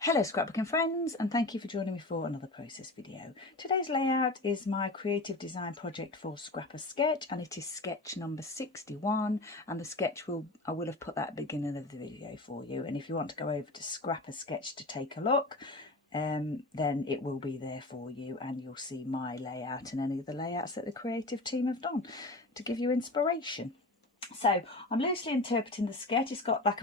Hello scrapbooking friends, and thank you for joining me for another process video. Today's layout is my creative design project for Scrap a Sketch, and it is sketch number 61, and the sketch I will have put that at the beginning of the video for you, and if you want to go over to Scrap a Sketch to take a look, then it will be there for you, and you'll see my layout and any of the layouts that the creative team have done to give you inspiration. So I'm loosely interpreting the sketch. It's got like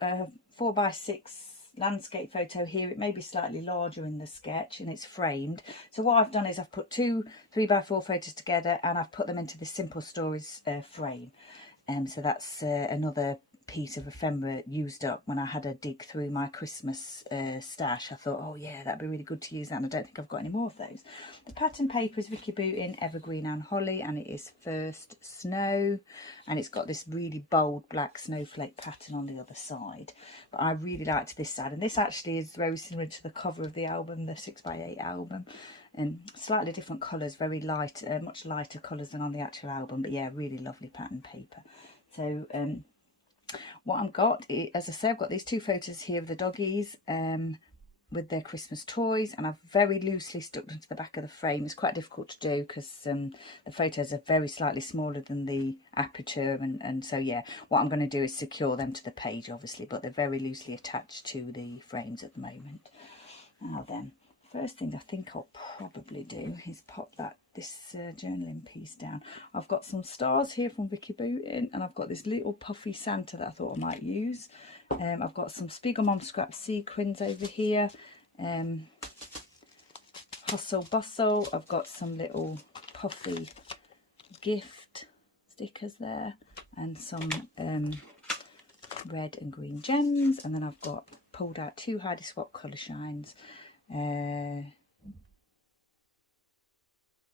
a 4x6 landscape photo here. It may be slightly larger in the sketch, and it's framed. So what I've done is I've put two 3x4 photos together, and I've put them into this Simple Stories frame. So that's another piece of ephemera used up when I had a dig through my Christmas stash. I thought, oh yeah, that'd be really good to use that, and I don't think I've got any more of those. The pattern paper is Vicki Boutin Evergreen Holly, and it is First Snow, and it's got this really bold black snowflake pattern on the other side. But I really liked this side, and this actually is very similar to the cover of the album, the 6x8 album. And slightly different colours, very light, much lighter colours than on the actual album, but yeah, really lovely pattern paper. So what I've got, as I say, I've got these two photos here of the doggies with their Christmas toys, and I've very loosely stuck them to the back of the frame. It's quite difficult to do because the photos are very slightly smaller than the aperture, and so yeah, what I'm going to do is secure them to the page obviously, but they're very loosely attached to the frames at the moment. Now then, first thing I think I'll probably do is pop this journaling piece down. I've got some stars here from Vicki Boutin, and I've got this little puffy Santa that I thought I might use. I've got some Spiegelmom scrap sequins over here. Hustle Bustle. I've got some little puffy gift stickers there, and some red and green gems. And then I've got pulled out two Heidi Swapp colour shines.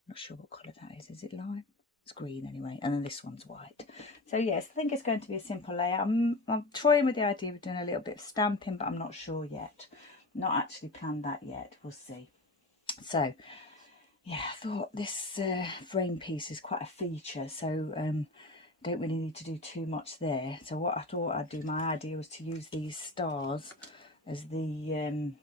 Not sure what colour that is. Is it lime? It's green anyway, and then this one's white. So yes, I think it's going to be a simple layout. I'm toying with the idea of doing a little bit of stamping, but I'm not sure yet. Not actually planned that yet. We'll see. So yeah, I thought this frame piece is quite a feature, so don't really need to do too much there. So what I thought I'd do, my idea was to use these stars as the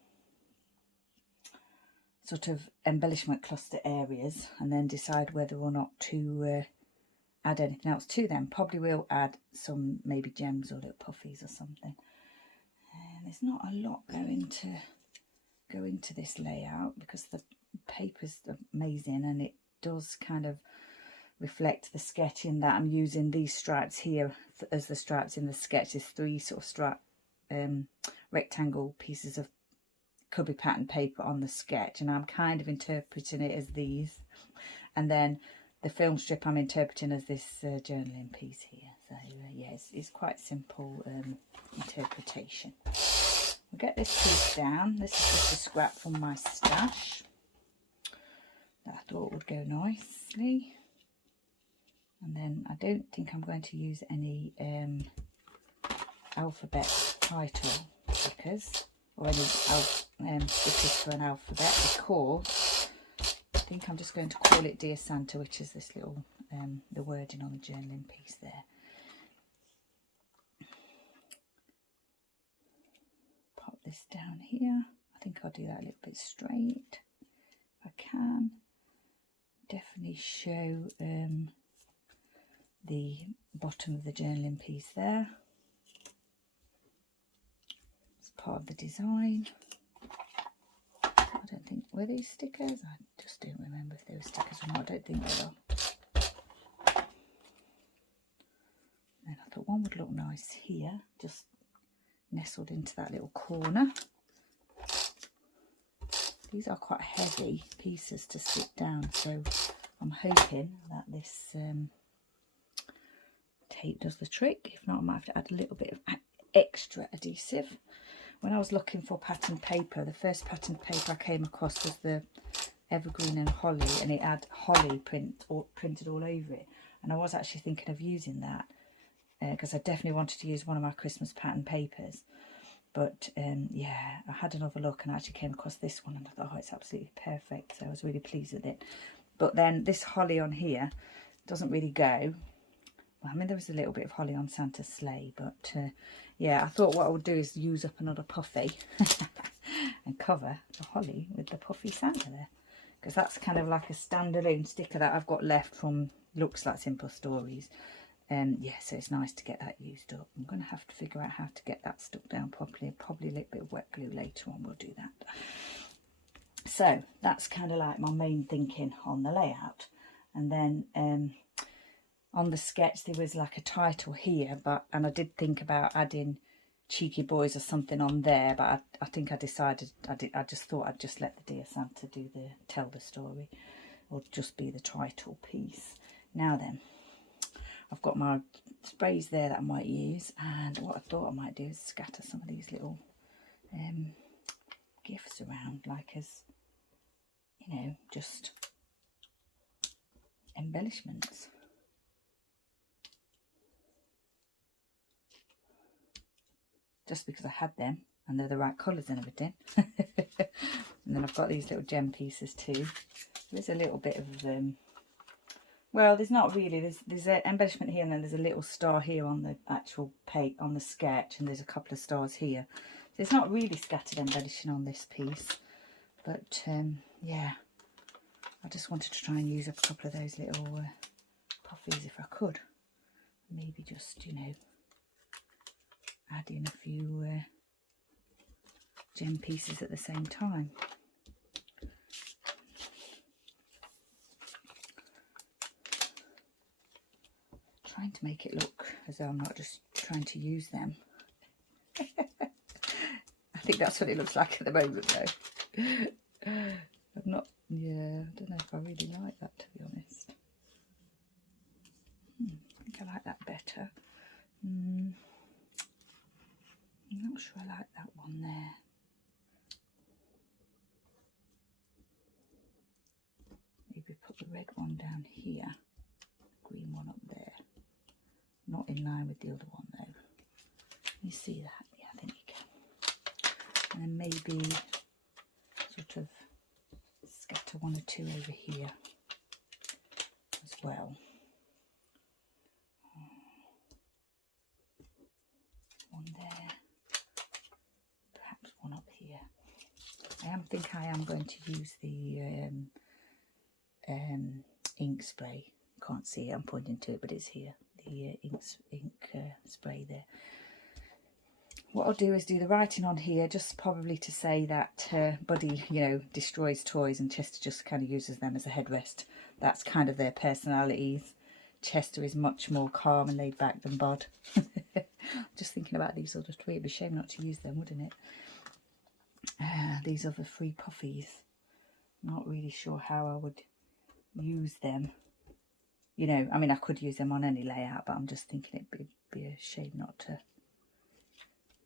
sort of embellishment cluster areas, and then decide whether or not to add anything else to them. Probably will add some maybe gems or little puffies or something. And there's not a lot going to go into this layout because the paper's amazing, and it does kind of reflect the sketch in that I'm using these stripes here as the stripes in the sketch. There's three sort of stripe rectangle pieces of cubby pattern paper on the sketch, and I'm kind of interpreting it as these, and then the film strip I'm interpreting as this journaling piece here. So yeah, it's quite simple interpretation. We'll get this piece down. This is just a scrap from my stash that I thought would go nicely, and then I don't think I'm going to use any alphabet title stickers or any stickers for an alphabet, because I think I'm just going to call it Dear Santa, which is this little the wording on the journaling piece there. Pop this down here. I think I'll do that a little bit straight if I can. Definitely show the bottom of the journaling piece there. Part of the design. I don't think, were these stickers? I just don't remember if they were stickers or not. I don't think they are. And I thought one would look nice here, just nestled into that little corner. These are quite heavy pieces to stick down, so I'm hoping that this tape does the trick. If not, I might have to add a little bit of extra adhesive. When I was looking for pattern paper, the first pattern paper I came across was the Evergreen Holly, and it had holly printed all over it, and I was actually thinking of using that because I definitely wanted to use one of my Christmas pattern papers. But yeah, I had another look and I actually came across this one, and I thought, oh, it's absolutely perfect, so I was really pleased with it. But then this holly on here doesn't really go. Well, I mean, there was a little bit of holly on Santa's sleigh, but yeah, I thought what I would do is use up another puffy and cover the holly with the puffy Santa there, because that's kind of like a standalone sticker that I've got left from Looks Like Simple Stories. Yeah, so it's nice to get that used up. I'm going to have to figure out how to get that stuck down properly. Probably a little bit of wet glue later on, we'll do that. So that's kind of like my main thinking on the layout. And then on the sketch there was like a title here, and I did think about adding Cheeky Boys or something on there, but I think I decided I just thought I'd just let the Dear Santa tell the story, or just be the title piece. Now then, I've got my sprays there that I might use, and what I thought I might do is scatter some of these little gifts around, like as, you know, just embellishments. Just because I had them and they're the right colours and everything. And then I've got these little gem pieces too. There's a little bit of well, there's not really, there's an embellishment here, and then there's a little star here on the actual page, on the sketch, and there's a couple of stars here. So it's not really scattered embellishing on this piece, but yeah, I just wanted to try and use up a couple of those little puffies if I could. Maybe just, you know, add in a few gem pieces at the same time. Trying to make it look as though I'm not just trying to use them. I think that's what it looks like at the moment though. I'm not, yeah, I don't know if I really like that, to be honest. I think I like that better. I'm not sure I like that one there. Maybe put the red one down here, green one up there. Not in line with the other one though. You see that? Yeah, I think you can. And then maybe sort of scatter one or two over here as well. One there, perhaps one up here. I think I am going to use the ink spray. Can't see it, I'm pointing to it, but it's here. The ink spray there. What I'll do is do the writing on here, just probably to say that Buddy, you know, destroys toys and Chester just kind of uses them as a headrest. That's kind of their personalities. Chester is much more calm and laid back than Bud. Just thinking about these other three, it'd be a shame not to use them, wouldn't it? These other three puffies. Not really sure how I would use them. You know, I mean, I could use them on any layout, but I'm just thinking it'd be a shame not to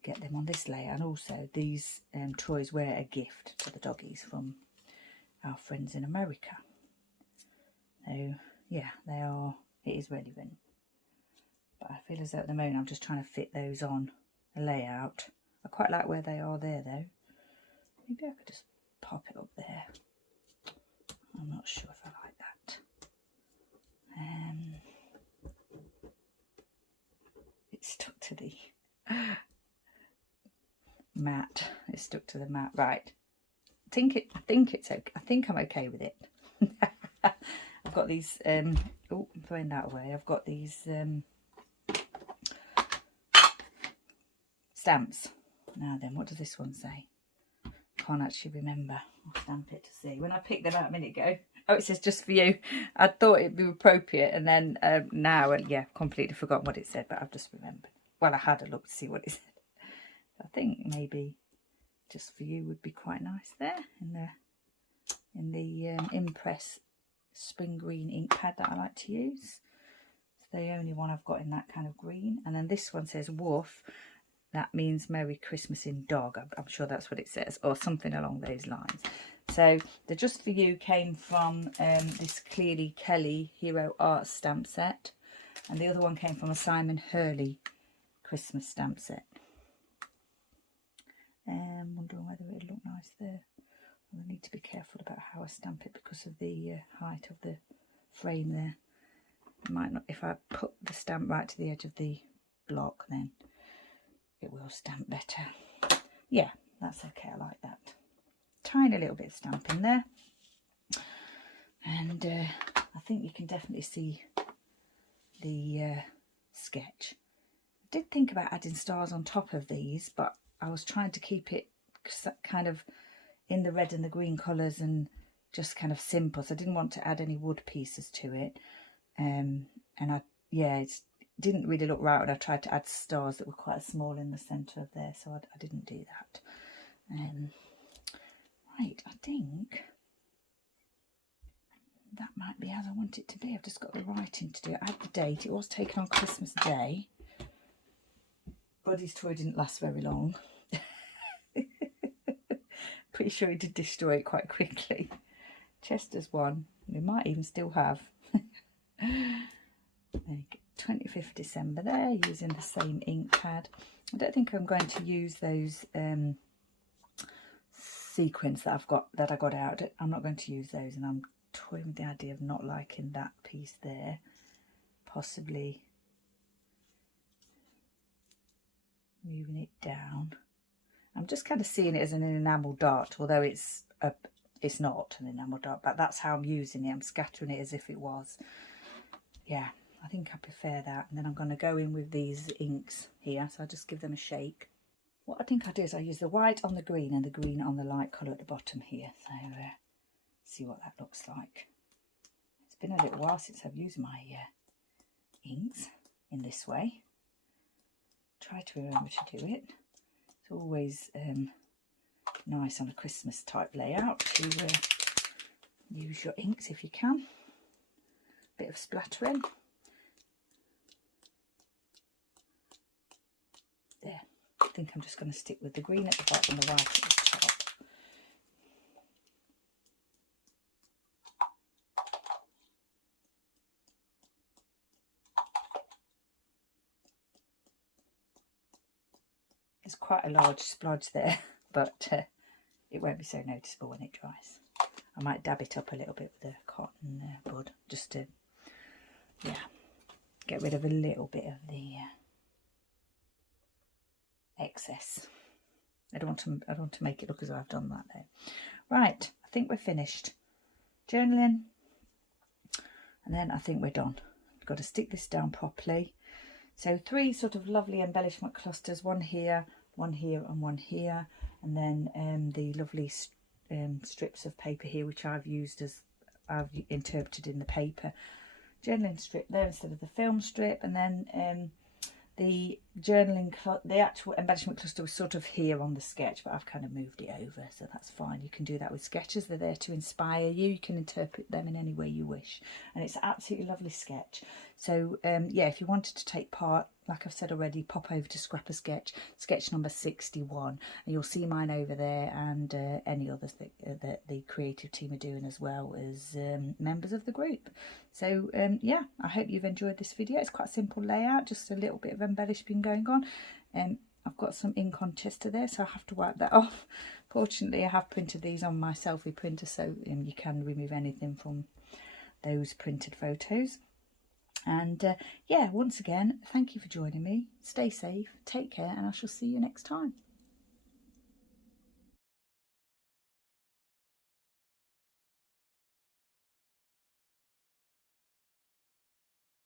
get them on this layout. And also, these toys were a gift to the doggies from our friends in America. So, yeah, they are, it is relevant. But I feel as though at the moment I'm just trying to fit those on a layout. I quite like where they are there, though. Maybe I could just pop it up there. I'm not sure if I like that. It's stuck to the mat. It's stuck to the mat, right? I think it's okay. I think I'm okay with it. I've got these. Oh, I'm throwing that away. I've got these stamps. Now then, what does this one say? Can't actually remember. I'll stamp it to see. When I picked them out a minute ago, oh, it says just for you. I thought it'd be appropriate, and then now, yeah, completely forgotten what it said, but I've just remembered. Well, I had a look to see what it said. I think maybe just for you would be quite nice there in the Impress spring green ink pad that I like to use. It's the only one I've got in that kind of green. And then this one says woof. That means Merry Christmas in dog. I'm sure that's what it says, or something along those lines. So the Just For You came from this Clearly Kelly Hero Art stamp set. And the other one came from a Simon Hurley Christmas stamp set. Wondering whether it'll look nice there. I need to be careful about how I stamp it because of the height of the frame there. It might not, if I put the stamp right to the edge of the block, then it will stamp better. Yeah, that's okay, I like that. tiny little bit of stamp in there. And I think you can definitely see the sketch. I did think about adding stars on top of these, but I was trying to keep it kind of in the red and the green colours and just kind of simple, so I didn't want to add any wood pieces to it. And it didn't really look right when I tried to add stars that were quite small in the centre of there, so I didn't do that. Right, I think that might be as I want it to be. I've just got the writing to do it. I had the date. It was taken on Christmas Day. Buddy's toy didn't last very long. Pretty sure he did destroy it quite quickly. Chester's one, we might even still have. 25th December there, using the same ink pad. I don't think I'm going to use those sequins that I got out. I'm not going to use those, and I'm toying with the idea of not liking that piece there. Possibly moving it down. I'm just kind of seeing it as an enamel dart, although it's not an enamel dart, but that's how I'm using it. I'm scattering it as if it was. Yeah, I think I prefer that. And then I'm going to go in with these inks here, so I'll just give them a shake. What I think I'll do is I'll use the white on the green and the green on the light colour at the bottom here. So see what that looks like. It's been a little while since I've used my inks in this way. Try to remember to do it. It's always nice on a Christmas type layout to use your inks if you can. Bit of splattering. There. I think I'm just going to stick with the green at the bottom and the white at the top. There's quite a large splodge there, but it won't be so noticeable when it dries. I might dab it up a little bit with a cotton bud, just to, get rid of a little bit of the excess. I don't want to make it look as though I've done that though. Right, I think we're finished journaling, and then I think we're done. I've got to stick this down properly. So 3 sort of lovely embellishment clusters, one here, and one here, and then the lovely strips of paper here, which I've interpreted in the paper. Journaling strip there instead of the film strip, and then the actual embellishment cluster was sort of here on the sketch, but I've kind of moved it over, so that's fine. You can do that with sketches. They're there to inspire you. You can interpret them in any way you wish, and it's an absolutely lovely sketch. So if you wanted to take part, like I've said already, pop over to Scrapper sketch number 61, and you'll see mine over there, and any others that the creative team are doing, as well as members of the group. So I hope you've enjoyed this video. It's quite a simple layout, just a little bit of embellishment going on. I've got some ink on Chester there, so I have to wipe that off. Fortunately, I have printed these on my selfie printer, so you can remove anything from those printed photos. And once again, thank you for joining me. Stay safe, take care, and I shall see you next time.